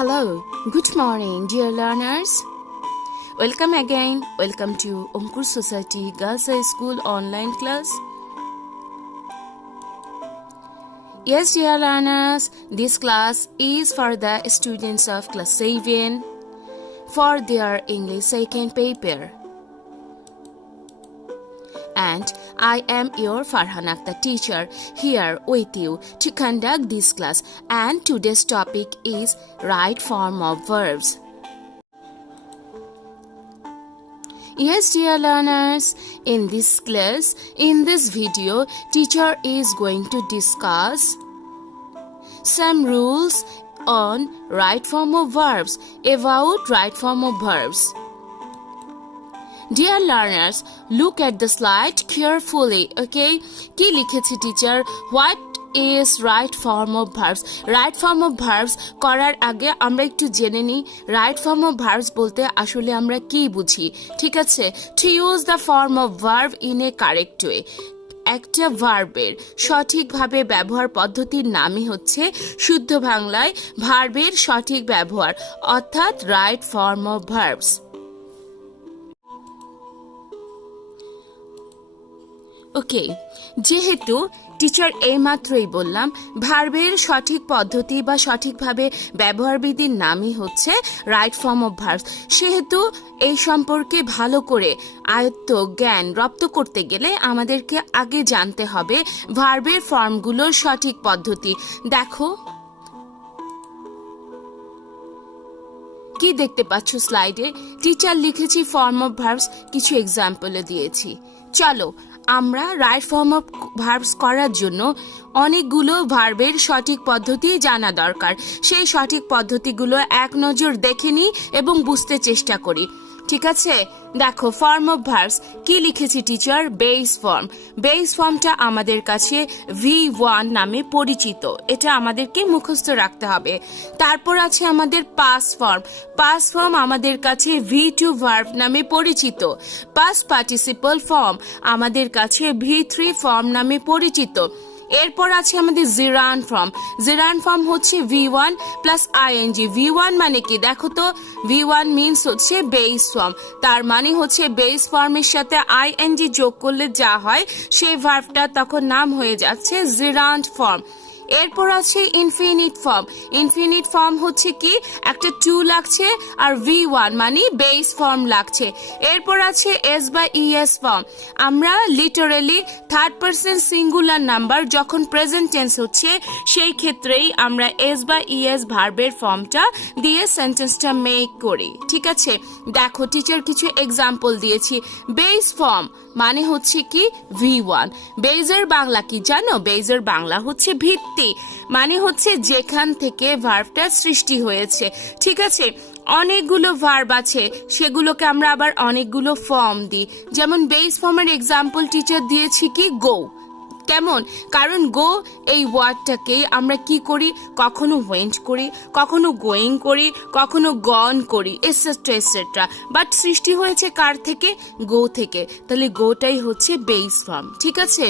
Hello, good morning, dear learners. Welcome again. Welcome to Omkur Society Girls High School online class. Yes, dear learners, this class is for the students of class 7 for their English second paper. And I am your Farhan Akhtar teacher here with you to conduct this class, and today's topic is right form of verbs. Yes, dear learners, in this class, in this video, teacher is going to discuss some rules on right form of verbs, about right form of verbs. Dear learners, look at the slide carefully, okay? কি লিখেছে teacher? What is right form of verbs? Right form of verbs করার আগে আমরা একটু জেনে নিই right form of verbs বলতে আসলে আমরা কি বুঝি, ঠিক আছে? To use the form of verb in a correct way. একটা ভার্বের সঠিকভাবে ব্যবহার পদ্ধতির নামই হচ্ছে শুদ্ধ বাংলায় ভার্বের সঠিক ব্যবহার, অর্থাৎ right form of verbs. ওকে, যেহেতু টিচার এইমাত্রই বললাম ভার্বের সঠিক পদ্ধতি বা সঠিকভাবে ব্যবহারবিধির নামই হচ্ছে রাইট ফর্ম অফ ভার্বস, সেহেতু এই সম্পর্কে ভালো করে আয়ত্ত জ্ঞান রপ্ত করতে গেলে আমাদেরকে আগে জানতে হবে ভার্বের ফর্মগুলোর সঠিক পদ্ধতি। দেখো কি দেখতে পাচ্ছ স্লাইডে, টিচার লিখেছি ফর্ম অফ ভার্বস, কিছু এক্সাম্পলও দিয়েছি। চলো আমরা রাইট ফর্ম অফ ভার্বস করার জন্য অনেকগুলো ভার্বের সঠিক পদ্ধতি জানা দরকার, সেই সঠিক পদ্ধতিগুলো এক নজর দেখে নিই এবং বুঝতে চেষ্টা করি, ঠিক আছে? দেখো ফর্ম অফ ভার্বস কি লিখেছি টিচার, বেস ফর্ম। বেস ফর্মটা আমাদের কাছে V1 নামে পরিচিত, এটা আমাদেরকে মুখস্থ রাখতে হবে। তারপর আছে আমাদের পাস ফর্ম। পাস ফর্ম আমাদের কাছে V2 ভার্ব নামে পরিচিত। পাস্ট পার্টিসিপল ফর্ম আমাদের কাছে V3 ফর্ম নামে পরিচিত। এরপর আছে আমাদের জিরান্ড ফর্ম। জিরান্ড ফর্ম হচ্ছে V1 প্লাস ING। V1 মানে কি দেখো তো, V1 মিনস হচ্ছে বেস ফর্ম, তার মানে হচ্ছে বেস ফর্মের সাথে ING যোগ করলে যা হয় সেই ভার্বটা তখন নাম হয়ে যাচ্ছে জিরান্ড ফর্ম। এরপর আছে ইনফিনিট ফর্ম। ইনফিনিট ফর্ম হচ্ছে কি একটা টু লাগছে আর V1 মানে বেস ফর্ম লাগছে। এরপর আছে S বা ES ফর্ম। আমরা literally third person singular number যখন প্রেজেন্ট টেন্স হচ্ছে সেই ক্ষেত্রেই আমরা S বা ES ভার্বের ফর্মটা দিয়ে সেন্টেন্সটা মেক করি, ঠিক আছে? দেখো টিচার কিছু এক্সাম্পল দিয়েছি। বেস ফর্ম মানে হচ্ছে কি V1। বেজের বাংলা কি জানো? বেজের বাংলা হচ্ছে ভিত্তি, মানে হচ্ছে যেখান থেকে ভার্বটা সৃষ্টি হয়েছে, ঠিক আছে? অনেকগুলো ভার্ব আছে, সেগুলোকে আমরা আবার অনেকগুলো ফর্ম দিই। যেমন বেস ফর্মের এক্সাম্পল টিচার দিয়েছি কি গো। কেমন? কারণ গো এই ওয়ার্ডটাকে আমরা কি করি, কখনো ওয়েন্ট করি, কখনো গোয়িং করি, কখনো গন করি, এটসেট্রা এটসেট্রা, বাট সৃষ্টি হয়েছে কার থেকে? গো থেকে। তাহলে গোটাই হচ্ছে বেস ফর্ম, ঠিক আছে?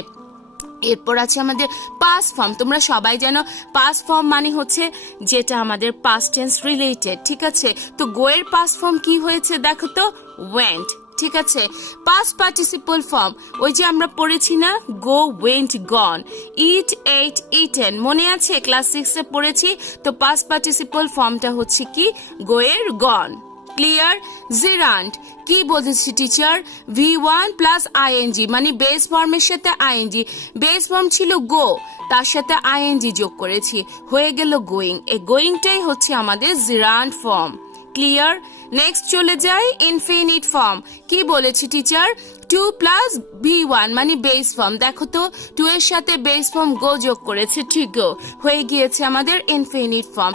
এরপর আছে আমাদের পাস ফর্ম। তোমরা সবাই জানো পাস ফর্ম মানে হচ্ছে যেটা আমাদের পাস্ট টেন্স রিলেটেড, ঠিক আছে? তো গো এর পাস ফর্ম কি হয়েছে দেখো তো, ওয়েন্ট, ঠিক আছে? পাস্ট পার্টিসিপল ফর্ম ওই যে আমরা পড়েছি না, গো ওয়েন্ট গন, ইট এইট ইটেন, মনে আছে? ক্লাস 6 পড়েছি। তো পাস্ট পার্টিসিপল ফর্মটা হচ্ছে কি গো এর গন। ক্লিয়ার? জিরান্ড কি বলেছি টিচার? V1 প্লাস ING মানে বেস ফর্মের সাথে ING। বেস ফর্ম ছিল গো, তার সাথে ING যোগ করেছি, হয়ে গেল গোয়িং। এই গোয়িংটাই হচ্ছে আমাদের জিরান্ড ফর্ম। ক্লিয়ার? নেক্সট চলে যাই ইনফিনিট ফর্ম। কি বলেছি টিচার? 2 প্লাস V1 মানে বেস ফর্ম। দেখো তো 2 এর সাথে বেস ফর্ম গো যোগ করেছে, ঠিক গো, হয়ে গিয়েছে আমাদের ইনফিনিট ফর্ম।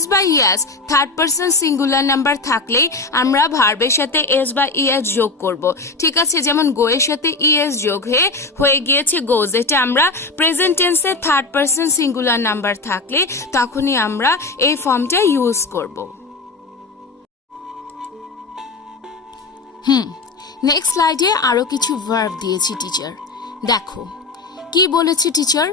S বা ES third person singular number থাকলেই আমরা ভার্বের সাথে S বা ES যোগ করব, ঠিক আছে? যেমন গো এর সাথে ES যোগ হয়ে গিয়েছে গোজ। এটা আমরা প্রেজেন্ট টেন্সে থার্ড পারসন সিঙ্গুলার নাম্বার থাকলে তখনই আমরা এই ফর্মটা ইউজ করব। নেক্সট স্লাইডে আরো কিছু ভার্ব দিয়েছি টিচার। দেখো কি বলেছে টিচার,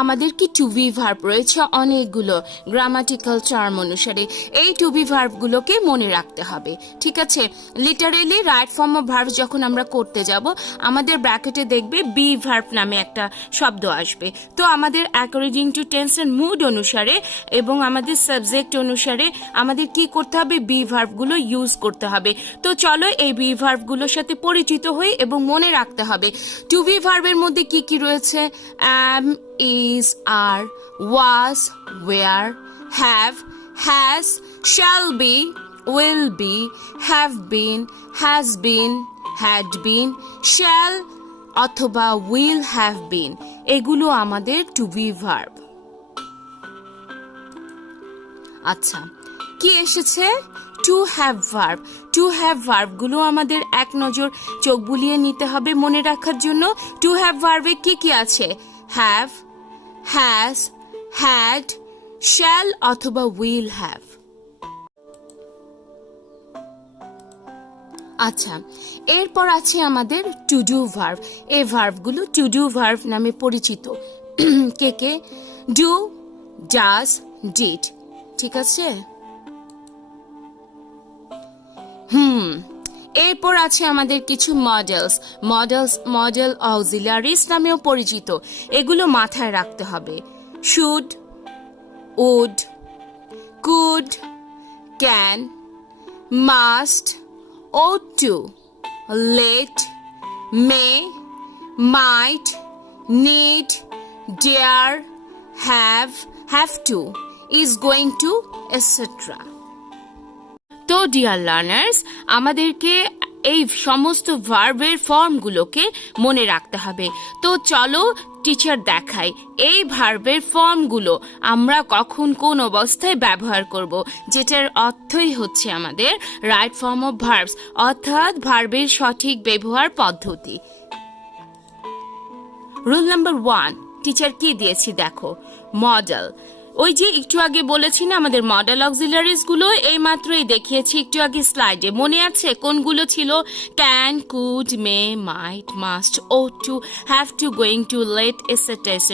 আমাদের কি টু বি ভার্ব রয়েছে অনেকগুলো গ্রামাটিক্যাল টার্ম অনুসারে। এই টু বি ভার্বগুলোকে মনে রাখতে হবে, ঠিক আছে। Literally right form of verb যখন আমরা করতে যাব, আমাদের ব্র্যাকেটে দেখবে বি ভার্ব নামে একটা শব্দ আসবে। তো আমাদের according to tense and mood অনুসারে এবং আমাদের সাবজেক্ট অনুসারে আমাদের কি করতে হবে, বি ভার্বগুলো ইউজ করতে হবে। তো চলো এই বি ভার্বগুলোর সাথে পরিচিত হই এবং মনে রাখতে হবে টু বি ভার্বের মধ্যে কি কি রয়েছে। am, is, are, was, were, have, has, shall be, will be, have been, has been, had been, shall অথবা will have been, এগুলো আমাদের টু বি ভার্ব। আচ্ছা, কি এসেছে, to have verb. To have ভার্বগুলো আমাদের এক নজর চোখ বুলিয়ে নিতে হবে মনে রাখার জন্য। টু হ্যাভ ভার্বে কি কি আছে, হ্যাভ, হ্যাজ, হ্যাড, শ্যাল অথবা উইল হ্যাভ। আচ্ছা, এরপর আছে আমাদের টু ডু ভার্ব। এই ভার্বগুলো টু ডু ভার্ব নামে পরিচিত। কে কে, ডু, ডাজ, ডিড, ঠিক আছে। এরপর আছে আমাদের কিছু মডেল অক্সিলারিজ নামেও পরিচিত। এগুলো মাথায় রাখতে হবে। Should, would, could, can, must, ought to, let, may, might, need, dare, have to, is going to, etc. তো ডিয়ার লার্নার্স, আমাদেরকে এই সমস্ত ভার্বের ফর্মগুলোকে মনে রাখতে হবে। তো চলো টিচার দেখাই এই ভার্বের ফর্মগুলো আমরা কখন কোন অবস্থায় ব্যবহার করব, যেটার অর্থই হচ্ছে আমাদের রাইট ফর্ম অফ ভার্বস, অর্থাৎ ভার্বের সঠিক ব্যবহার পদ্ধতি। রুল নাম্বার 1, টিচার কি দিয়েছি দেখো, মডেল। ওই যে একটু আগে বলেছি না আমাদের মডেল অক্সিলারিজ গুলো, এই মাত্রই দেখিয়েছি একটু আগে স্লাইডে, মনে আছে কোনগুলো ছিল, can, could, may, might, must, ought to, have to, going to, let, etc etc।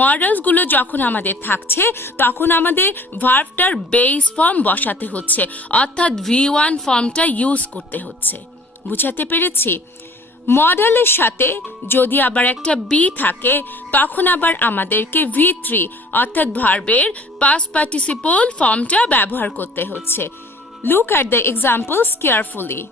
Models গুলো যখন আমাদের থাকছে তখন আমাদের ভার্বটার বেস ফর্ম বসাতে হচ্ছে, অর্থাৎ V1 ফর্মটা ইউজ করতে হচ্ছে। বুঝাতে পেরেছি? মডেলের সাথে যদি আবার একটা বি থাকে তখন আবার আমাদেরকে V3 অর্থাৎ ভার্বের পাস্ট পার্টিসিপল ফর্মটা ব্যবহার করতে হচ্ছে। Look at the examples carefully.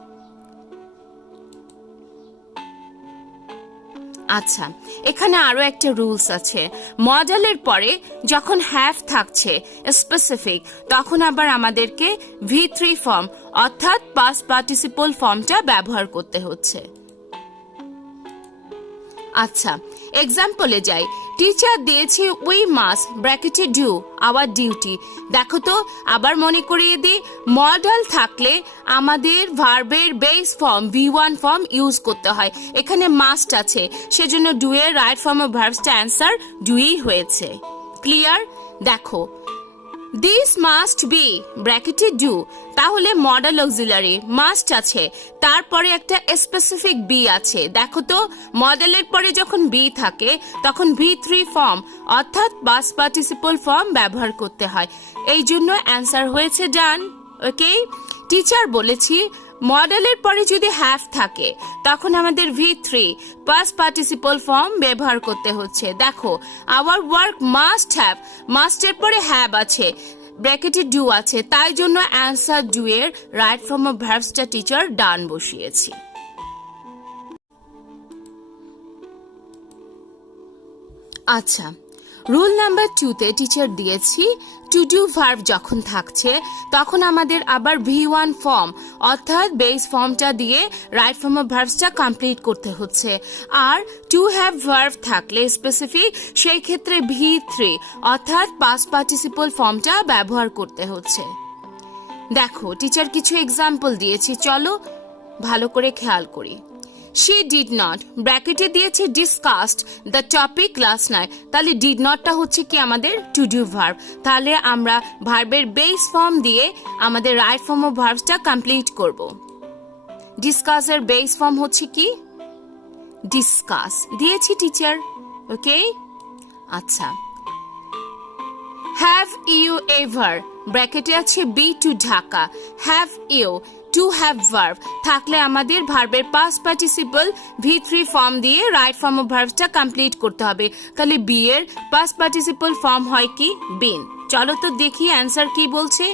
আচ্ছা, এখানে আরো একটা রুলস আছে। মডেলের পরে যখন হ্যাভ থাকছে স্পেসিফিক, তখন আবার আমাদেরকে V3 ফর্ম অর্থাৎ পাস্ট পার্টিসিপল ফর্মটা ব্যবহার করতে হচ্ছে। আচ্ছা, এক্সাম্পলে যাই। টিচার দিয়েছে উই মাস্ট ব্র্যাকেটে ডু আওয়ার ডিউটি। দেখো তো, আবার মনে করিয়ে দিই, মডেল থাকলে আমাদের ভার্বের base form V1 form use করতে হয়। এখানে মাস্ট আছে, সেজন্য ডু এর রাইট ফর্ম অফ ভার্বসটা অ্যান্সার ডুই হয়েছে। ক্লিয়ার? দেখো, দিস মাস্ট বি ব্র্যাকেটে ডু, তাহলে মডেল অক্সিলারি মাস্ট আছে, তারপরে একটা স্পেসিফিক বি আছে। দেখো তো, মডেলের পরে যখন বি থাকে তখন V3 ফর্ম অর্থাৎ পাস্ট পার্টিসিপল ফর্ম ব্যবহার করতে হয়, এই জন্য অ্যান্সার হয়েছে ডান। ওকে, টিচার বলেছি মডেলের পরে যদি হ্যাভ থাকে তখন আমাদের V3 পাস্ট পার্টিসিপল ফর্ম ব্যবহার করতে হচ্ছে। দেখো, আওয়ার ওয়ার্ক মাস্ট হ্যাভ, মাস্টের পরে হ্যাভ আছে, ব্র্যাকেটে ডু আছে, তাই জন্য অ্যান্সার ডু এর রাইট ফর্ম অফ ভার্বসটা টিচার ডান বসিয়েছি। আচ্ছা, রুল নাম্বার 2তে টিচার দিয়েছি টু ডু ভার্ব যখন থাকছে তখন আমাদের আবার V1 ফর্ম অর্থাৎ বেস ফর্মটা দিয়ে রাইট ফর্ম অফ ভার্বসটা কমপ্লিট করতে হচ্ছে। আর টু হ্যাভ ভার্ব থাকলে স্পেসিফিক, সেই ক্ষেত্রে V3 অর্থাৎ পাস্ট পার্টিসিপল ফর্মটা ব্যবহার করতে হচ্ছে। দেখো, টিচার কিছু এক্সাম্পল দিয়েছি, চলো ভালো করে খেয়াল করি। She did not ব্র্যাকেটে দিয়েছে discussed the topic last night, তাহলে ডিড নটটা হচ্ছে কি আমাদের টু ডু ভার্ব। তাহলে আমরা ভার্বের বেস ফর্ম দিয়ে আমাদের রাইট ফর্ম অফ ভার্বসটা কমপ্লিট করব। ডিসকাসের বেস ফর্ম হচ্ছে কি ডিসকাস, দিয়েছি টিচার। ওকে, আচ্ছা। হ্যাভ ইউ এভার, ব্র্যাকেটে আছে বি টু ঢাকা, have you to have verb থাকলে আমাদের ভার্বের পাস্ট পার্টিসিপল V3 ফর্ম দিয়ে রাইট ফর্ম অফ ভার্বটা কমপ্লিট করতে হবে। তাহলে বি এর পাস্ট পার্টিসিপল ফর্ম হয় কি? বিন। চলো তো দেখি অ্যান্সার কি বলছে।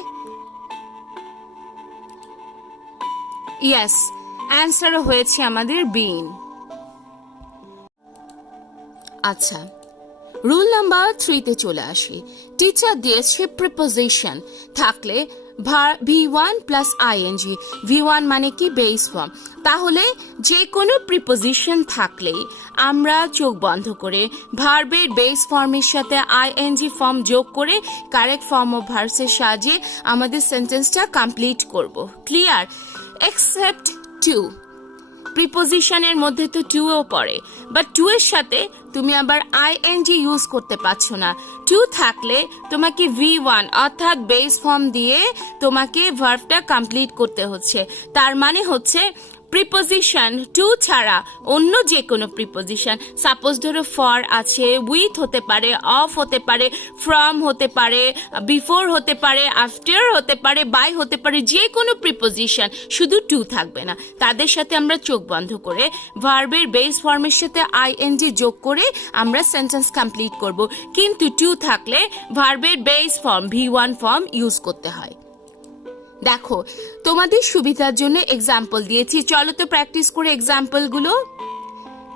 ইয়েস, অ্যান্সার হয়েছে আমাদের বিন। আচ্ছা, রুল নাম্বার 3 তে চলে আসি। টিচার দিয়েছে প্রিপোজিশন থাকলে V1 প্লাস আইএনজি, V1 মানে কি? Base form. তাহলে যে কোনো প্রিপোজিশন থাকলেই আমরা চোখ বন্ধ করে ভার্বের বেস ফর্মের সাথে আইএনজি ফর্ম যোগ করে কারেক্ট ফর্ম অফ ভার্বসের সাহায্যে আমাদের সেন্টেন্সটা কমপ্লিট করব। ক্লিয়ার? এক্সেপ্ট টু, প্রিপোজিশনের মধ্যে তো টু ও পড়ে, বাট টু এর সাথে তুমি আবার আইএনজি ইউজ করতে পারছো না। টু থাকলে তোমাকে V1 অর্থাৎ বেস ফর্ম দিয়ে তোমাকে ভার্বটা কমপ্লিট করতে হচ্ছে। তার মানে হচ্ছে প্রিপোজিশন টু ছাড়া অন্য যে কোনো প্রিপোজিশন, সাপোজ ধরো ফর আছে, উইথ হতে পারে, অফ হতে পারে, ফ্রম হতে পারে, বিফোর হতে পারে, আফটার হতে পারে, বাই হতে পারে, যে কোনো প্রিপোজিশন, শুধু টু থাকবে না। তাদের সাথে আমরা চোখ বন্ধ করে ভার্বের বেস ফর্মের সাথে আইএনজি যোগ করে আমরা সেন্টেন্স কমপ্লিট করব। কিন্তু টু থাকলে ভার্বের base form V1 form use করতে হয়। দেখো, তোমাদের সুবিধার জন্য এক্সাম্পল দিয়েছি, চলো তো প্র্যাকটিস করে এক্সাম্পল গুলো।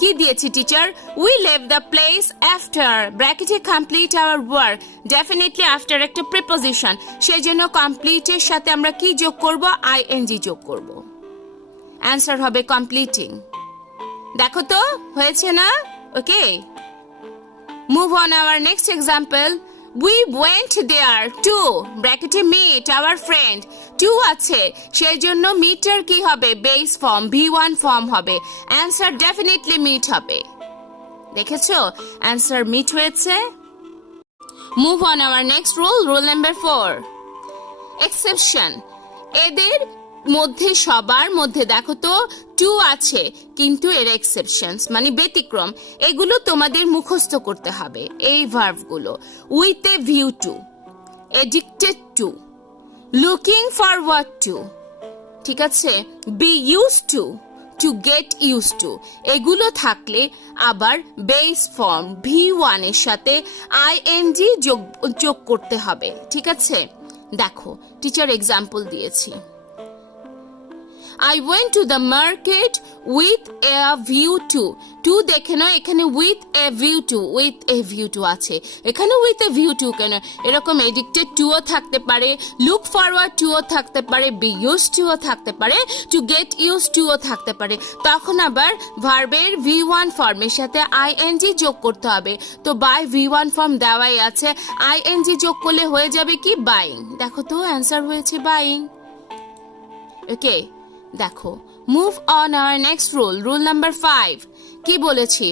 কি দিয়েছি teacher? We leave the place after, ব্র্যাকেটে complete our work, definitely after একটা প্রিপোজিশন, সেই জন্য কমপ্লিটের সাথে আমরা কি যোগ করব? আইএনজি যোগ করব। অ্যান্সার হবে কমপ্লিটিং। দেখো তো হয়েছে না? Okay, move on our next example. We went there to, ব্র্যাকেটে meet our friend, to আছে, সেই জন্য মিটার কি হবে? বেস ফর্ম V1 ফর্ম হবে। অ্যান্সার ডেফিনেটলি মিট হবে। দেখেছো অ্যান্সার মিট হয়েছে। Move on our next rule number 4, exception. এদের মধ্যে সবার মধ্যে দেখো তো টু আছে, কিন্তু এর এক্সেপশনস মানে ব্যতিক্রম, এগুলো তোমাদের মুখস্থ করতে হবে। এই ভার্বগুলো: with a view to, addicted to, looking forward to, ঠিক আছে, be used to, to get used to, এগুলো থাকলে আবার বেস ফর্ম V1 এর সাথে আইএনজি যোগ করতে হবে। ঠিক আছে, দেখো টিচার এক্সাম্পল দিয়েছি। I went to the market with a view to, to দেখে নাও এখানে with a view to, with a view to আছে, এখানে with a view to কেন? এরকম এডিক্টেড টু ও থাকতে পারে, look forward to ও থাকতে পারে, be used to ও থাকতে পারে, to get used to ও থাকতে পারে। তখন আবার ভার্বের V1 ফর্মের সাথে আইএনজি যোগ করতে হবে। তো বাই V1 ফর্ম দেওয়াই আছে, আইএনজি যোগ করলে হয়ে যাবে কি? বাইং। দেখো তো অ্যান্সার হয়েছে বাইং। ওকে, দেখো move on our next rule number 5। কি বলেছি?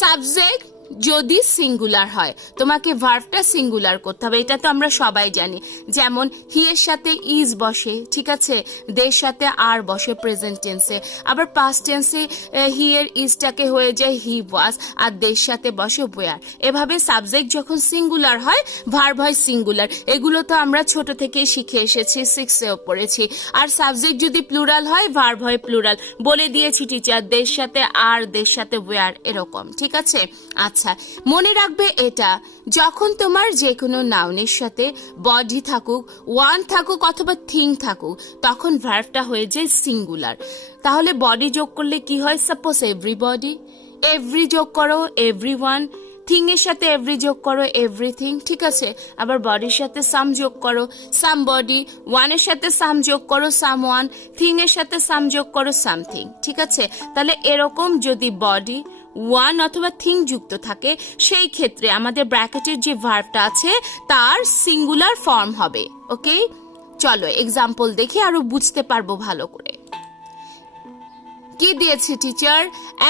সাবজেক্ট যদি সিঙ্গুলার হয় তোমাকে ভার্বটা সিঙ্গুলার করতে হবে, এটা তো আমরা সবাই জানি। যেমন হি এর সাথে ইজ বসে, ঠিক আছে, দের সাথে আর বসে প্রেজেন্ট টেন্সে, আবার পাস্ট টেন্সে হি এর ইজটাকে হয়ে যায় হি ওয়াজ, আর দের সাথে বসে ওয়্যার। এভাবে সাবজেক্ট যখন সিঙ্গুলার হয় ভার্ব হয় সিঙ্গুলার। এগুলো তো আমরা ছোট থেকে শিখে এসেছি, 6এও পড়েছি। আর সাবজেক্ট যদি প্লুরাল হয় ভার্ব হয় প্লুরাল, বলে দিয়েছি টিচার, দের সাথে আর, দের সাথে ওয়্যার, এরকম। ঠিক আছে, আচ্ছা মনে রাখবে এটা, যখন তোমার যে কোনো নাউনের সাথে বডি থাকুক, ওয়ান থাকুক অথবা থিং থাকুক, তখন ভার্বটা হয়ে যায় সিঙ্গুলার। তাহলে বডি যোগ করলে কি হয়? সাপোজ এভরিবডি, এভরি যোগ করো এভরিওয়ান, থিং এর সাথে এভরি যোগ করো এভরিথিং, ঠিক আছে। আবার বডির সাথে সাম যোগ করো সামবডি, ওয়ানের সাথে সাম যোগ করো সামওয়ান, থিং এর সাথে সাম যোগ করো সামথিং, ঠিক আছে। তাহলে এরকম যদি বডি, ওয়ান অথবা থিং যুক্ত থাকে, সেই ক্ষেত্রে আমাদের ব্র্যাকেটের যে ভার্বটা আছে তার সিঙ্গুলার ফর্ম হবে। ওকে, চলো এক্সাম্পল দেখে আরো বুঝতে পারবো ভালো করে। কি দিয়েছে টিচার?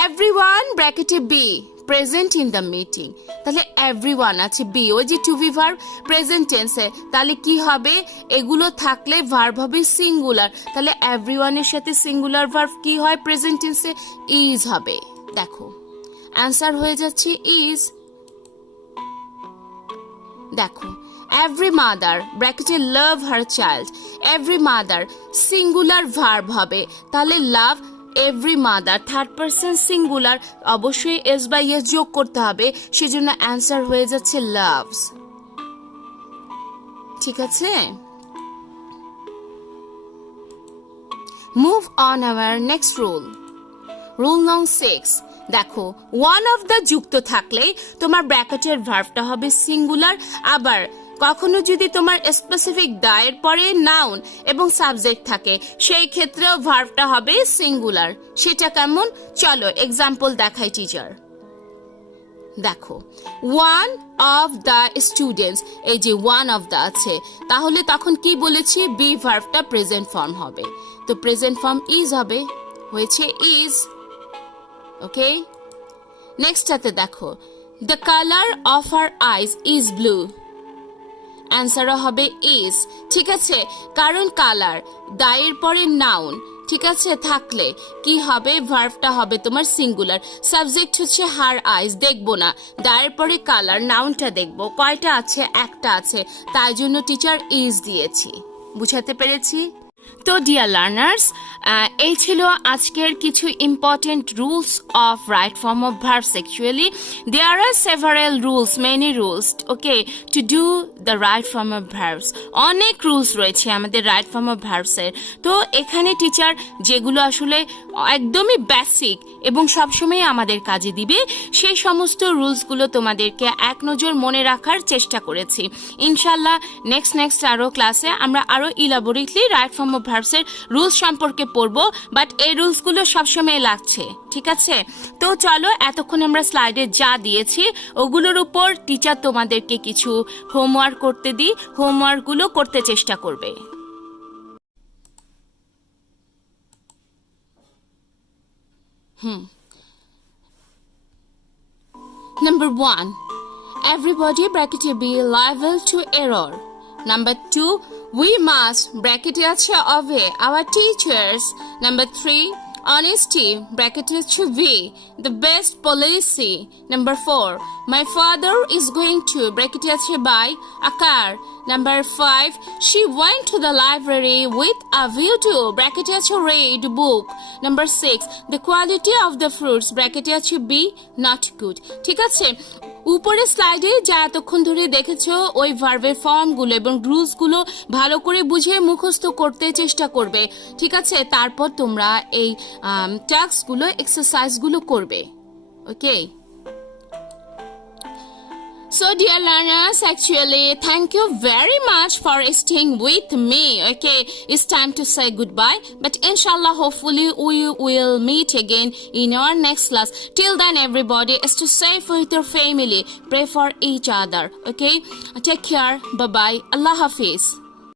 এভরিওয়ান ব্র্যাকেটে be present in the meeting, তাহলে এভরিওয়ান আছে বি, ওই যে টু বি ভার্ব প্রেজেন্ট টেন্সে, তাহলে কি হবে? এগুলো থাকলে ভার্ব হবে সিঙ্গুলার, তাহলে এভরিওয়ানের সাথে সিঙ্গুলার ভার্ব কি হয় প্রেজেন্ট টেন্সে? ইজ হবে। দেখো অ্যান্সার হয়ে যাচ্ছে ইজ। দেখো every mother ব্র্যাকেটে love her child, every mother singular verb হবে, তাহলে লাভ every mother, third person singular, অবশ্যই এস বাই এস যোগ করতে হবে, সেজন্য অ্যান্সার হয়ে যাচ্ছে লাভস। ঠিক আছে, move on our next rule. Rule নং 6, দেখো ওয়ান অফ দ্য যুক্ত থাকলে তোমার ব্র্যাকেটের ভার্বটা হবে সিঙ্গুলার, আবার কখনো যদি তোমার স্পেসিফিক দা এর পরে নাউন এবং সাবজেক্ট থাকে সেই ক্ষেত্রেও ভার্বটা হবে সিঙ্গুলার। সেটা কেমন, চলো এক্সাম্পল দেখাই টিচার। দেখো ওয়ান অফ দ্য স্টুডেন্টস, এই যে ওয়ান অফ দ্য আছে, তাহলে তখন কি বলেছি, বি ভার্বটা প্রেজেন্ট ফর্ম হবে, তো প্রেজেন্ট ফর্ম ইজ হবে, হয়েছে ইজ। ওকে, নেক্সটটাতে দেখো the colour of our eyes is blue, অ্যান্সারও হবে ইজ। ঠিক আছে, কারণ কালার দায়ের পরে নাউন, ঠিক আছে, থাকলে কি হবে, ভার্বটা হবে তোমার সিঙ্গুলার, সাবজেক্ট হচ্ছে হার আইজ, দেখবো না, দায়ের পরে কালার, নাউনটা দেখবো, কয়টা আছে, একটা আছে, তাই জন্য টিচার ইজ দিয়েছি। বুঝাতে পেরেছি? তো ডিয়ার লার্নার্স, এই ছিল আজকের কিছু important rules of right form of verbs. Actually there are several rules, many rules, okay, to do the right form of verbs. অনেক রুলস রয়েছে আমাদের রাইট ফর্ম অফ ভার্বসের। তো এখানে টিচার যেগুলো আসলে একদমই বেসিক এবং সবসময় আমাদের কাজে দিবে, সেই সমস্ত রুলসগুলো তোমাদেরকে এক নজর মনে রাখার চেষ্টা করেছি। ইনশাল্লাহ নেক্সট আরও ক্লাসে আমরা আরও ইলাবোরেটলি রাইট ফর্ম অফ ভার্বসের রুলস সম্পর্কে পড়বো, বাট এই রুলসগুলো সবসময় লাগছে। ঠিক আছে, তো চলো এতক্ষণ আমরা স্লাইডে যা দিয়েছি ওগুলোর উপর টিচার তোমাদেরকে কিছু হোমওয়ার্ক করতে দিই, হোমওয়ার্কগুলো করতে চেষ্টা করবে। Number 1, everybody bracket be liable to error. Number 2, we must bracket obey our teachers. Number 3, honesty bracket be the best policy. Number 4, my father is going to bracket buy a car. Number 5, she went to the library with a view to bracket read book. Number 6, the quality of the fruits bracket be not good. ঠিক আছে, উপরে স্লাইডে যা এতক্ষণ ধরে দেখেছো ওই ভার্বের ফর্মগুলো এবং রুলসগুলো ভালো করে বুঝে মুখস্থ করতে চেষ্টা করবে। ঠিক আছে, তারপর তোমরা এই টাস্কগুলো, এক্সারসাইজগুলো করবে। ওকে, so dear learners, actually thank you very much for staying with me. Okay, it's time to say goodbye, but inshallah hopefully we will meet again in our next class. Till then everybody, stay safe with your family, pray for each other. Okay, take care, bye bye, Allah Hafiz.